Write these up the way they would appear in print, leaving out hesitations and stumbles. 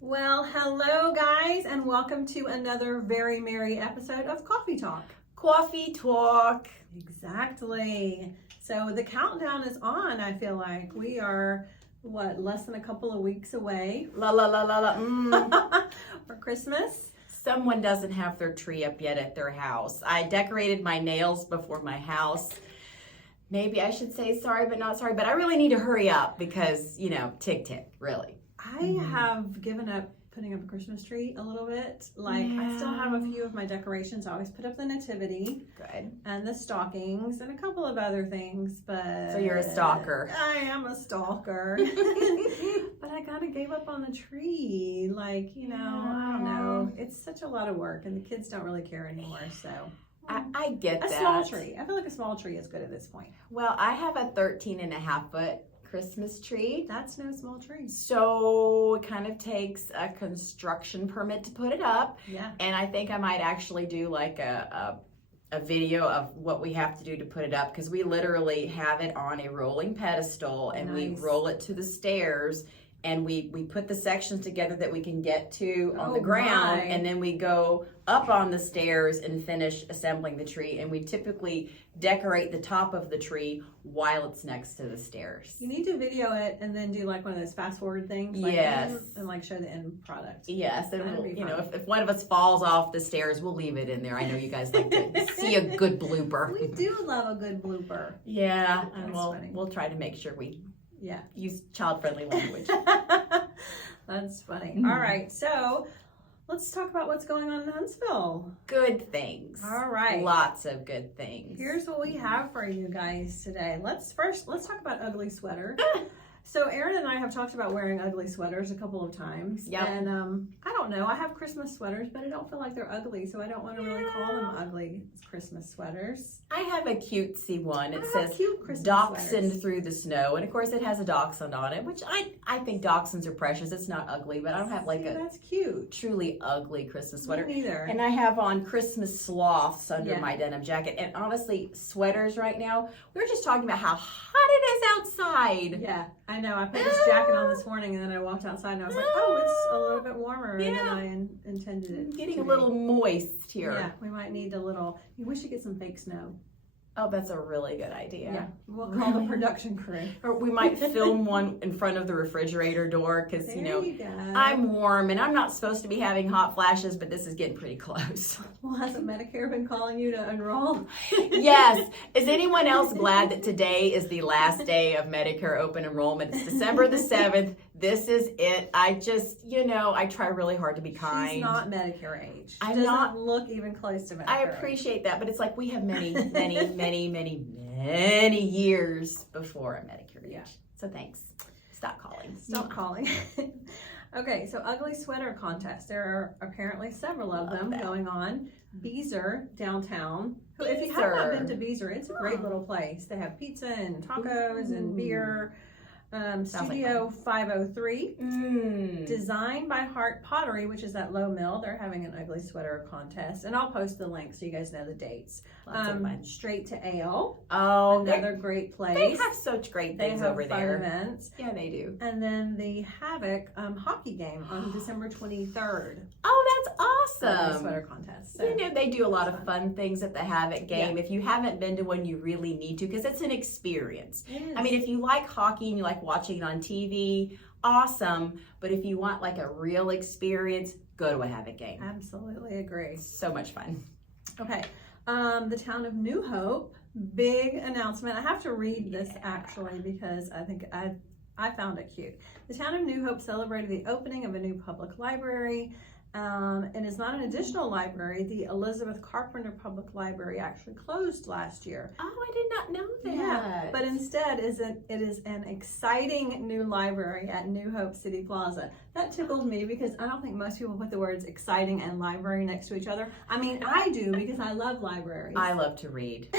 Well, hello guys, and welcome to another very merry episode of Coffee Talk. Coffee talk. Exactly. So the countdown is on, I feel like. We are, less than a couple of weeks away La la la la la. for Christmas. Someone doesn't have their tree up yet at their house. I decorated my nails before my house. Maybe I should say sorry but not sorry, but I really need to hurry up because, tick tick, really. I have given up putting up a Christmas tree a little bit. I still have a few of my decorations. I always put up the nativity. Good. And the stockings and a couple of other things, but... So you're a stalker. I am a stalker. But I kind of gave up on the tree. I don't know. It's such a lot of work and the kids don't really care anymore, so... I get that. A small tree. I feel like a small tree is good at this point. Well, I have a 13.5-foot Christmas tree. That's no small tree. So it kind of takes a construction permit to put it up. Yeah. And I think I might actually do like a video of what we have to do to put it up, because we literally have it on a rolling pedestal and we roll it to the stairs, and we put the sections together that we can get to on the ground, and then we go up on the stairs and finish assembling the tree. And we typically decorate the top of the tree while it's next to the stairs. You need to video it and then do one of those fast forward things. Yes. And show the end product. Yes, and if one of us falls off the stairs, we'll leave it in there. I know you guys like to see a good blooper. We do love a good blooper. Yeah, That's and funny. we'll try to make sure we Yeah. use child-friendly language. That's funny. All right, so let's talk about what's going on in Huntsville. Good things. All right. Lots of good things. Here's what we have for you guys today. Let's talk about ugly sweaters. So Erin and I have talked about wearing ugly sweaters a couple of times. Yep. And I don't know. I have Christmas sweaters, but I don't feel like they're ugly, so I don't want to really call them ugly Christmas sweaters. I have a cutesy one. It I have says cute Christmas Dachshund sweaters. Through the Snow. And of course it has a dachshund on it, which I think dachshunds are precious. It's not ugly, but I don't have a That's cute. truly ugly Christmas sweater. Me neither. And I have on Christmas sloths under Yeah. my denim jacket. And honestly, sweaters right now, we were just talking about how hot it is outside. Yeah, I know. I put this jacket on this morning, and then I walked outside, and I was like, "Oh, it's a little bit warmer than I intended it." Getting to a be. little moist here. Yeah, we might need a little. We should get some fake snow. Oh, that's a really good idea. Yeah, we'll call the production crew. Or we might film one in front of the refrigerator door because, There you go. I'm warm and I'm not supposed to be having hot flashes, but this is getting pretty close. Well, hasn't Medicare been calling you to enroll? Yes. Is anyone else glad that today is the last day of Medicare open enrollment? It's December the 7th. This is it. I just, I try really hard to be kind. She's not Medicare age. I'm Doesn't not- look even close to Medicare. I appreciate that, but it's like we have many, many, many, many, many years before Medicare age. Yeah. So thanks. Stop calling. Stop calling. Okay, so ugly sweater contest. There are apparently several of them going on. Beezer downtown. If you have not been to Beezer, it's a great little place. They have pizza and tacos and beer. Studio 503. Designed by Heart Pottery, which is at Low Mill. They're having an ugly sweater contest, and I'll post the link so you guys know the dates. Straight to Ale. Oh, Another great place. they have such great They things have over fun there. events. Yeah, they do. And then the Havoc hockey game on December 23rd. Oh, that's Ugly awesome. sweater contest. So. They do a lot of fun things at the Havoc game. If you haven't been to one, you really need to, because it's an experience. I mean, if you like hockey and you like watching it on TV, awesome. But if you want a real experience, go to a Havoc game. Absolutely agree. So much fun. Okay. The town of New Hope, big announcement. I have to read this actually because I think I found it cute. The town of New Hope celebrated the opening of a new public library. And is not an additional library. The Elizabeth Carpenter Public Library actually closed last year. Oh, I did not know that. Yeah, but instead it is an exciting new library at New Hope City Plaza. That tickled me because I don't think most people put the words exciting and library next to each other. I mean, I do because I love libraries. I love to read.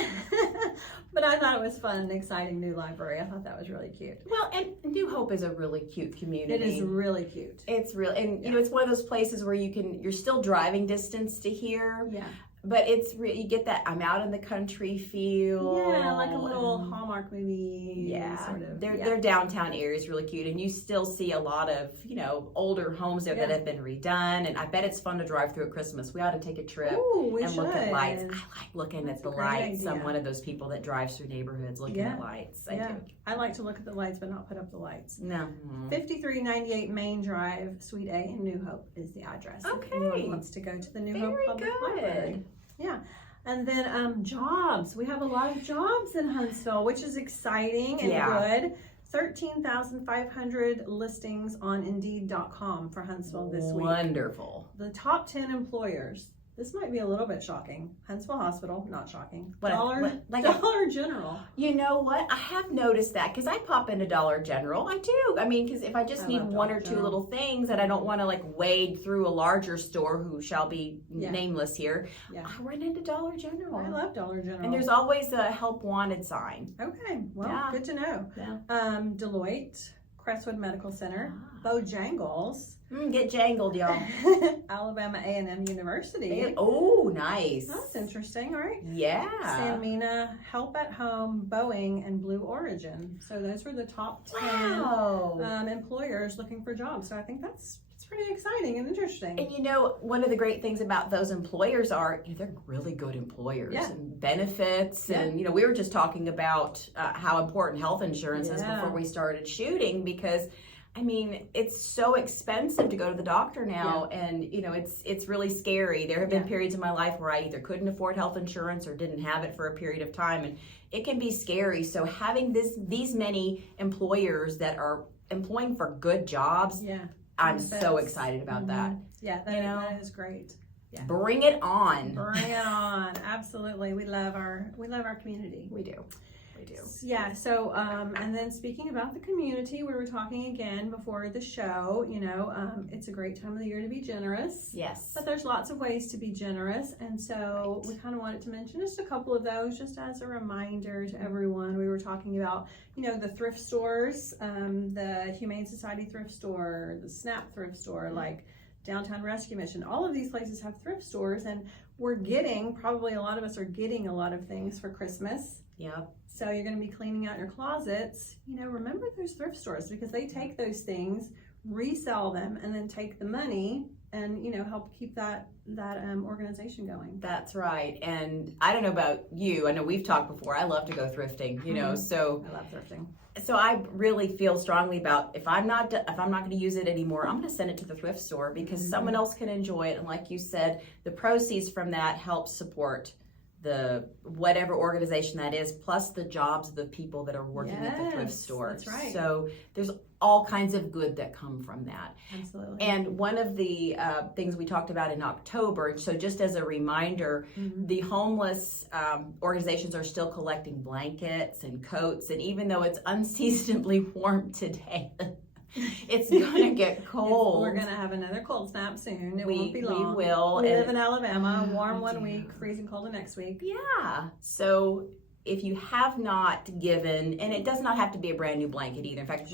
But I thought it was fun, an exciting new library. I thought that was really cute. Well, and New Hope is a really cute community. It is really cute. It's real, and it's one of those places where you're still driving distance to here. Yeah. but you get that I'm out in the country feel. Yeah, like a little Hallmark movie. Yeah, sort of. Their downtown area is really cute, and you still see a lot of older homes there that have been redone. And I bet it's fun to drive through at Christmas. We ought to take a trip and look at lights. I like looking at the lights. I'm one of those people that drives through neighborhoods looking at lights. I do. I like to look at the lights, but not put up the lights. No. 5398 Main Drive, Suite A in New Hope is the address. Okay. If anyone wants to go to the New Hope Public good. Library. Yeah. And then jobs. We have a lot of jobs in Huntsville, which is exciting and good. 13,500 listings on Indeed.com for Huntsville this week. Wonderful. The top 10 employers. This might be a little bit shocking. Huntsville Hospital, not shocking. What, Dollar General. You know what? I have noticed that because I pop into Dollar General. I do. I mean, because if I just need one or two little things that I don't want to wade through a larger store who shall be nameless here, I run into Dollar General. I love Dollar General. And there's always a help wanted sign. Okay. Well, good to know. Yeah. Deloitte, Crestwood Medical Center, Bojangles. Get jangled, y'all. Alabama A&M University. Oh, nice. That's interesting, right? Yeah. Sanmina, Help at Home, Boeing, and Blue Origin. So those were the top 10 employers looking for jobs. So I think that's pretty exciting and interesting. And one of the great things about those employers are they're really good employers and benefits. And we were just talking about how important health insurance is before we started shooting, because I mean, it's so expensive to go to the doctor now, and it's really scary. There have been periods in my life where I either couldn't afford health insurance or didn't have it for a period of time, and it can be scary. So having these many employers that are employing for good jobs, I'm so excited about that. Yeah, that is great. Yeah. Bring it on. Bring it on. Absolutely. We love our community. We do. Yeah, so and then speaking about the community, we were talking again before the show, it's a great time of the year to be generous. Yes. But there's lots of ways to be generous, and so we kind of wanted to mention just a couple of those just as a reminder to everyone. We were talking about, the thrift stores, the Humane Society thrift store, the SNAP thrift store, like Downtown Rescue Mission. All of these places have thrift stores, and probably a lot of us are getting a lot of things for Christmas. Yep. So you're going to be cleaning out your closets. Remember those thrift stores, because they take those things, resell them, and then take the money and help keep that organization going. That's right. And I don't know about you. I know we've talked before. I love to go thrifting. So I love thrifting. So I really feel strongly about if I'm not going to use it anymore, I'm going to send it to the thrift store because someone else can enjoy it. And like you said, the proceeds from that help support the whatever organization that is, plus the jobs of the people that are working at the thrift store. That's right. So there's all kinds of good that come from that. Absolutely. And one of the things we talked about in October, so just as a reminder, the homeless organizations are still collecting blankets and coats, and even though it's unseasonably warm today, it's gonna get cold. We're gonna have another cold snap soon. It won't be long. We will. We live in Alabama. Warm one week, freezing cold the next week. Yeah. So if you have not given, and it does not have to be a brand new blanket either. In fact,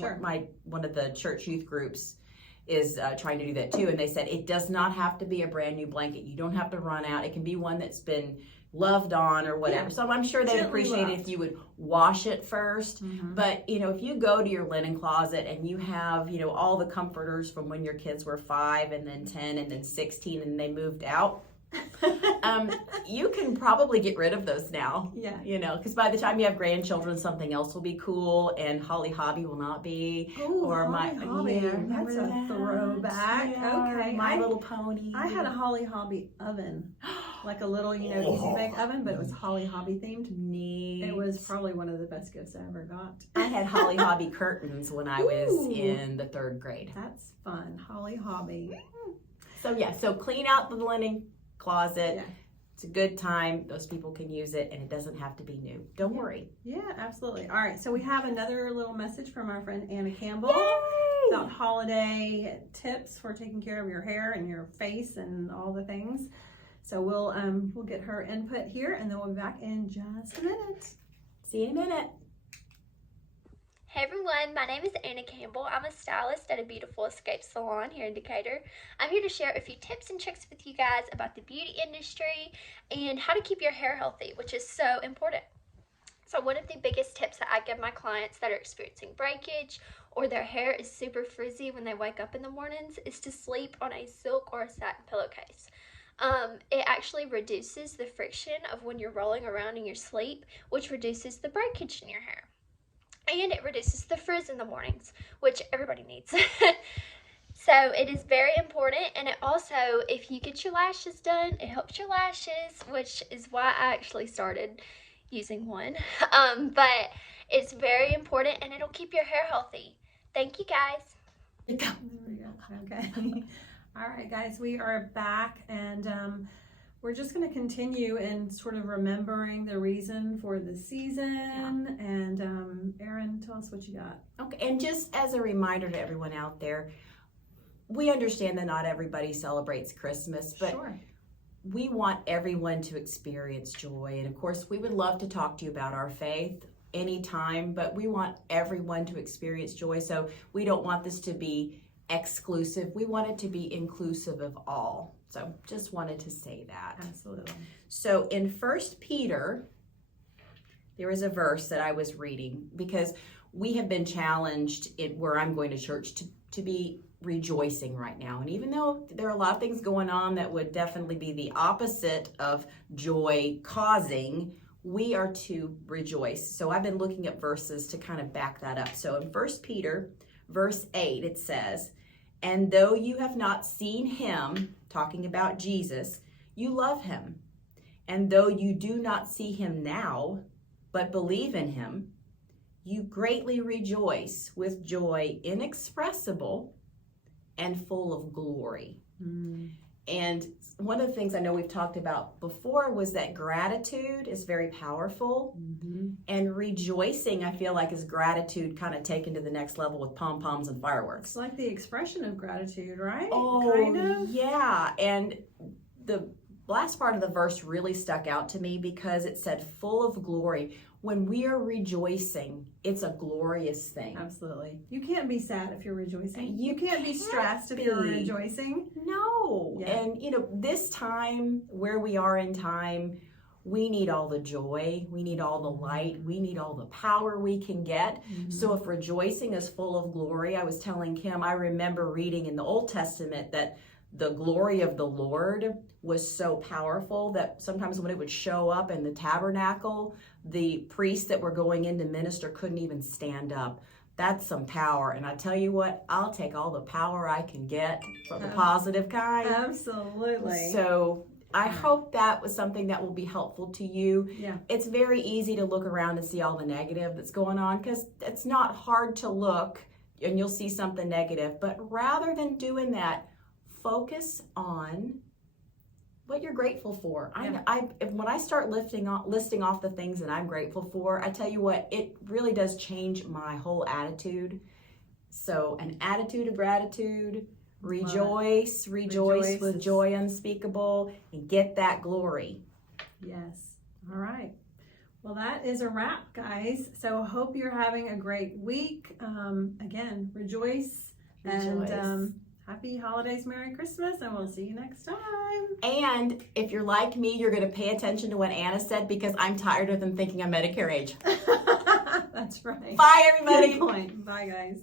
one of the church youth groups is trying to do that too, and they said it does not have to be a brand new blanket. You don't have to run out. It can be one that's been loved on or whatever. So I'm sure they'd appreciate it if you would wash it first. But if you go to your linen closet and you have all the comforters from when your kids were 5 and then 10 and then 16 and they moved out, you can probably get rid of those now. Yeah. Because by the time you have grandchildren, something else will be cool, and Holly Hobby will not be. Ooh, Holly Hobby. That's a throwback. Yeah. Okay. My Little Pony. I had a Holly Hobby oven, like a little, easy bake oven, but it was Holly Hobby themed. Neat. It was probably one of the best gifts I ever got. I had Holly Hobby curtains when I was in the 3rd grade. That's fun. Holly Hobby. So clean out the linen closet. It's a good time. Those people can use it, and it doesn't have to be new. Don't worry. Yeah, absolutely. All right, so we have another little message from our friend Anna Campbell about holiday tips for taking care of your hair and your face and all the things. So we'll get her input here, and then we'll be back in just a minute. See you in a minute. Hey everyone, my name is Anna Campbell. I'm a stylist at a Beautiful Escape salon here in Decatur. I'm here to share a few tips and tricks with you guys about the beauty industry and how to keep your hair healthy, which is so important. So one of the biggest tips that I give my clients that are experiencing breakage or their hair is super frizzy when they wake up in the mornings is to sleep on a silk or a satin pillowcase. It actually reduces the friction of when you're rolling around in your sleep, which reduces the breakage in your hair. And it reduces the frizz in the mornings, which everybody needs. So it is very important, and it also, if you get your lashes done, it helps your lashes, which is why I actually started using one. But it's very important, and it'll keep your hair healthy. Thank you, guys. There we go. Okay. All right, guys, we are back, and we're just going to continue in sort of remembering the reason for the season. Yeah. And Erin, tell us what you got. Okay, and just as a reminder to everyone out there, we understand that not everybody celebrates Christmas, but sure, we want everyone to experience joy. And of course, we would love to talk to you about our faith anytime, but we want everyone to experience joy. So we don't want this to be exclusive. We want it to be inclusive of all. So just wanted to say that. Absolutely. So in 1 Peter, there is a verse that I was reading because we have been challenged in where I'm going to church to be rejoicing right now. And even though there are a lot of things going on that would definitely be the opposite of joy causing, we are to rejoice. So I've been looking at verses to kind of back that up. So in 1 Peter, verse 8, it says, "And though you have not seen him," talking about Jesus, "you love him. And though you do not see him now, but believe in him, you greatly rejoice with joy inexpressible and full of glory." And one of the things I know we've talked about before was that gratitude is very powerful. And rejoicing, I feel like, is gratitude kind of taken to the next level with pom-poms and fireworks. It's like the expression of gratitude, right? Oh, kind of. Yeah. And the last part of the verse really stuck out to me because it said full of glory. When we are rejoicing, it's a glorious thing. Absolutely. You can't be sad if you're rejoicing. You can't be stressed if you're rejoicing. No. Yeah. And, this time, where we are in time, we need all the joy. We need all the light. We need all the power we can get. So if rejoicing is full of glory, I was telling Kim, I remember reading in the Old Testament that the glory of the Lord was so powerful that sometimes when it would show up in the tabernacle, the priests that were going in to minister couldn't even stand up. That's some power. And I tell you what, I'll take all the power I can get from the positive kind. Absolutely. So I hope that was something that will be helpful to you. Yeah. It's very easy to look around and see all the negative that's going on because it's not hard to look and you'll see something negative. But rather than doing that, focus on what you're grateful for. When I start listing off the things that I'm grateful for, I tell you what, it really does change my whole attitude. So an attitude of gratitude, rejoice with joy unspeakable, and get that glory. Yes. All right. Well, that is a wrap, guys. So I hope you're having a great week. Again, rejoice. And happy holidays, Merry Christmas, and we'll see you next time. And if you're like me, you're going to pay attention to what Anna said because I'm tired of them thinking I'm Medicare age. That's right. Bye, everybody. Good point. Bye, guys.